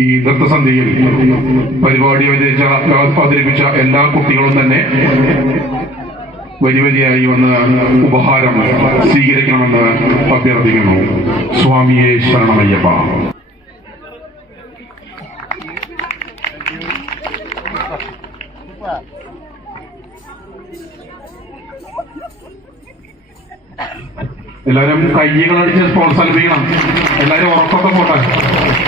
ഈ നൃത്തസന്ധ്യയിൽ പരിപാടി അവതരിച്ച അവതരിപ്പിച്ച എല്ലാ കുട്ടികളും തന്നെ വലിയ വലിയായി വന്ന് ഉപഹാരം സ്വീകരിക്കണമെന്ന് അഭ്യർത്ഥിക്കുന്നു. സ്വാമിയെ ശരണമയ്യപ്പ. എല്ലാവരും കയ്യകളടിച്ച് പ്രോത്സാഹിപ്പിക്കണം. എല്ലാവരും ഉറക്കൊക്കെ പോട്ടെ.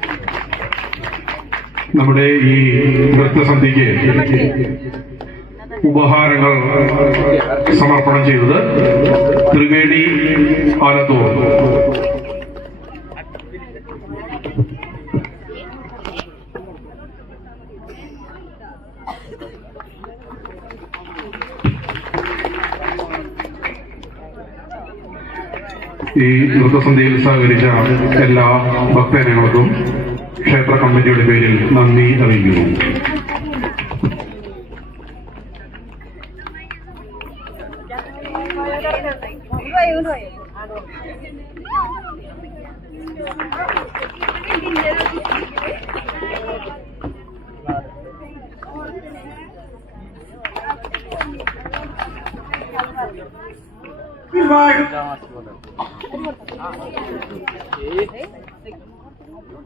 നമ്മുടെ ഈ നൃത്തസന്ധിക്ക് ഉപഹാരങ്ങൾ സമർപ്പണം ചെയ്തത് ത്രിവേണി ആലത്തൂർ. ഈ നൃത്തസന്ധ്യയിൽ സഹകരിച്ച എല്ലാ ഭക്തജനങ്ങൾക്കും ക്ഷേത്ര കമ്മിറ്റിയുടെ പേരിൽ നന്ദി അറിയിക്കുന്നു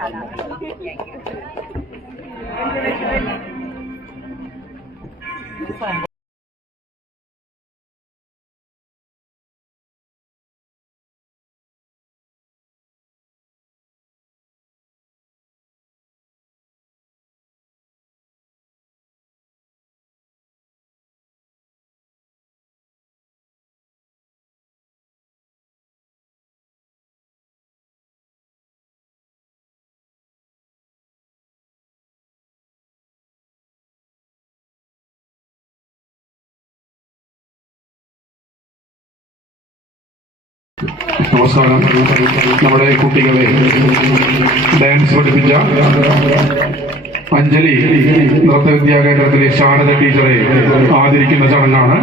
Thank you. നമസ്കാരം. നമ്മുടെ കുട്ടികളെ ഡാൻസ് പഠിപ്പിച്ച അഞ്ജലി നൃത്ത വിദ്യാകേന്ദ്രത്തിലെ ശാരദ ടീച്ചറെ ആദരിക്കുന്ന ചടങ്ങാണ്.